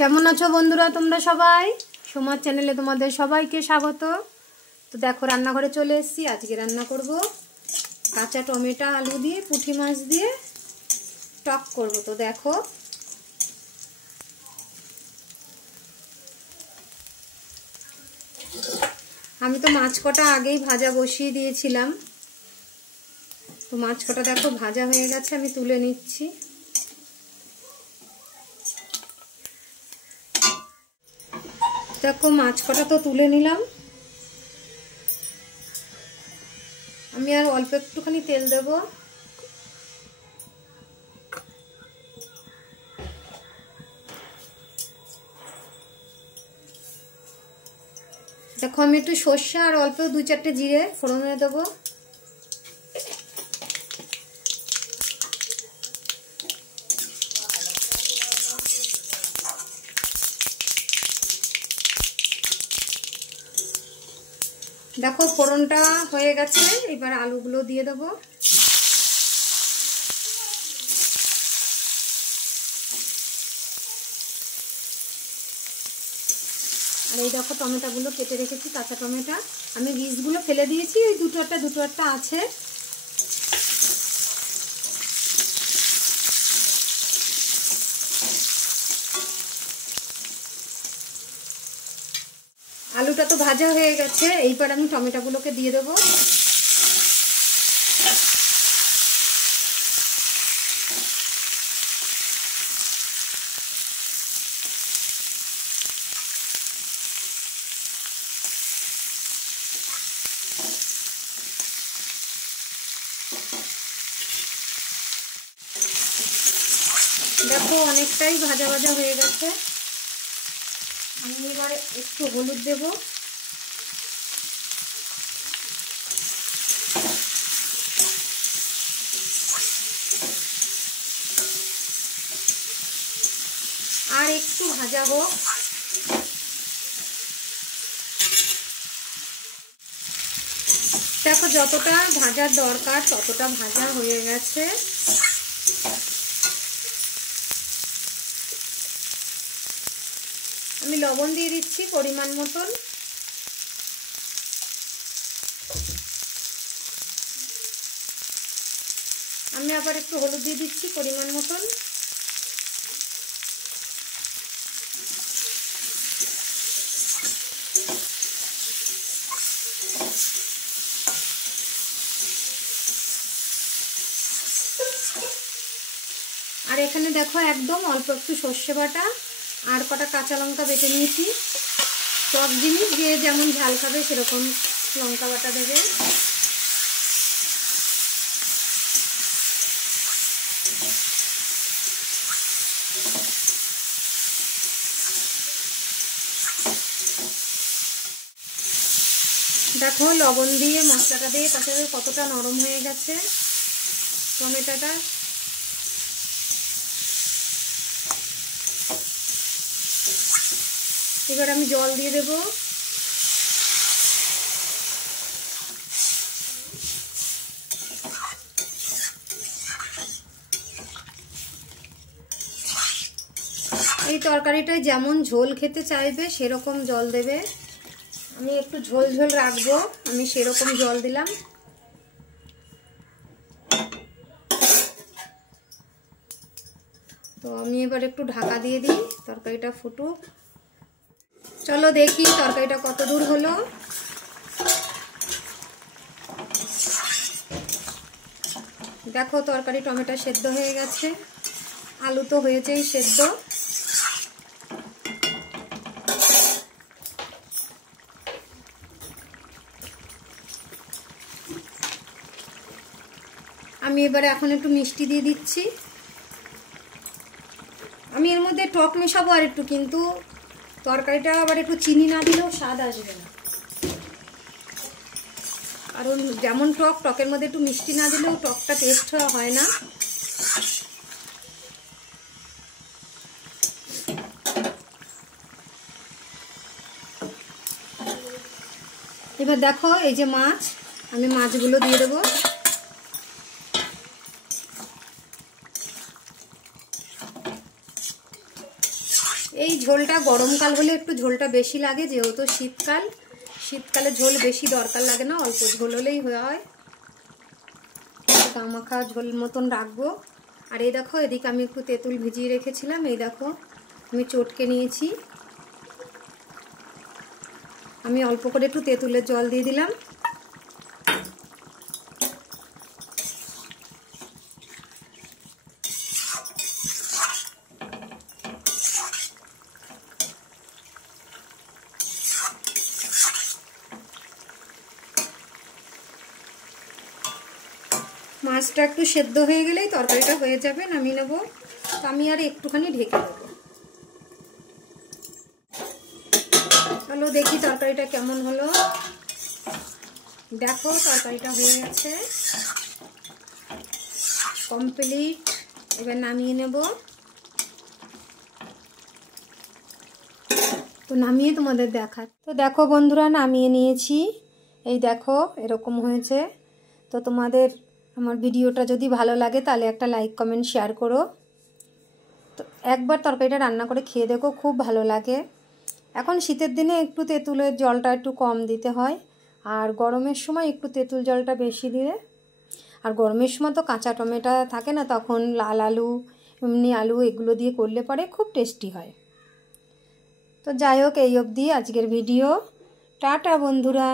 কেমন আছো বন্ধুরা তোমরা সবাই? সোমার চ্যানেলে তোমাদের সবাইকে স্বাগত। তো দেখো রান্নাঘরে চলে এসেছি। আজকে রান্না করব কাঁচা টমেটো আলু দিয়ে পুঁটি মাছ দিয়ে টক করব। তো দেখো আমি তো মাছ কটা আগেই ভাজা বসিয়ে দিয়েছিলাম। তো মাছ কটা দেখো ভাজা হয়ে গেছে, আমি তুলে নিচ্ছি। দেখো মাছ কটা তো তুলে নিলাম। আমি আর অল্প একটুখানি তেল দেব। দেখো আমি একটু সর্ষে আর অল্প 2-4টে জিরে ফোড়নে দেবো। দেখো ফোড়নটা হয়ে গেছে, এবার আলুগুলো দিয়ে দেবো। আর এই দেখো টমেটোগুলো কেটে রেখেছি, কাঁচা টমেটো। আমি বীজগুলো ফেলে দিয়েছি, ওই দুটো একটা আছে। আলুটা তো ভাজা হয়ে গেছে, এইবার আমি টমেটোগুলোকে দিয়ে দেবো। দেখো অনেকটাই ভাজা ভাজা হয়ে গেছে। আমি এবারে একটু হলুদ দেব। আর একটু ভাজা হোক। দেখো যতটা ভাজার দরকার ততটা ভাজা হয়ে গেছে। আমি লবণ দিয়ে দিচ্ছি পরিমাণ মতন। আমি আবার একটু হলুদ দিয়ে দিচ্ছি পরিমাণ মতন। আর এখানে দেখো একদম অল্প একটু সর্ষে বাটা আর কটা কাঁচা লঙ্কা বেটে নিয়েছি। সব জিনিস যে যেমন ঝাল খাবে সেরকম লঙ্কা বাটা দেবে। দেখো লবণ দিয়ে মশলাটা দিয়ে তাতে কতটা নরম হয়ে গেছে টমেটোটা। এবার আমি জল দিয়ে দেব। এই তরকারিটায় যেমন ঝোল খেতে চাইবে সেরকম জল দেবে। আমি একটু ঝোল ঝোল রাখবো, আমি সেরকম জল দিলাম। তো আমি এবার একটু ঢাকা দিয়ে দিই, তরকারিটা ফুটুক। চলো দেখি তরকারিটা কত দূর হলো। দেখো তরকারি টমেটো সেদ্ধ হয়ে গেছে, আলু তো হয়েছেই সেদ্ধ। আমি এবারে এখন একটু মিষ্টি দিয়ে দিচ্ছি। আমি এর মধ্যে টক মেশাবো আর একটু, কিন্তু তরকারিটা আবার একটু চিনি না দিলেও স্বাদ আসবে না। কারণ যেমন টকের মধ্যে একটু মিষ্টি না দিলেও টকটা টেস্ট হয় না। এবার দেখো এই যে মাছ, আমি মাছগুলো দিয়ে দেবো। এই ঝোলটা গরমকাল হলে একটু ঝোলটা বেশি লাগে, যেহেতু শীতকালে ঝোল বেশি দরকার লাগে না, অল্প ঝোল হলেই হয়। গামাখা ঝোল মতন রাখবো। আর এই দেখো এদিকে আমি একটু তেঁতুল ভিজিয়ে রেখেছিলাম, এই দেখো আমি চটকে নিয়েছি। আমি অল্প করে একটু তেঁতুলের জল দিয়ে দিলাম। মাছটা একটু সেদ্ধ হয়ে গেলেই তরকারিটা হয়ে যাবে, নামিয়ে নেবো। তো আমি আর একটুখানি ঢেকে দেবো। চলো দেখি তরকারিটা কেমন হলো। দেখো তরকারিটা হয়ে গেছে কমপ্লিট। এবার নামিয়ে নেব। তো নামিয়ে তোমাদের দেখাচ্ছি। তো দেখো বন্ধুরা, নামিয়ে নিয়েছি। এই দেখো এরকম হয়েছে। তো তোমাদের আমার ভিডিওটা যদি ভালো লাগে তাহলে একটা লাইক কমেন্ট শেয়ার করো। তো একবার তরকারিটা রান্না করে খেয়ে দেখো, খুব ভালো লাগে। এখন শীতের দিনে একটু তেঁতুলের জলটা একটু কম দিতে হয়, আর গরমের সময় একটু তেঁতুল জলটা বেশি দিলে। আর গরমের সময় তো কাঁচা টমেটো থাকে না, তখন লাল আলু, এমনি আলু এগুলো দিয়ে করলে পরে খুব টেস্টি হয়। তো যাই হোক, এই অবধি আজকের ভিডিও। টাটা বন্ধুরা।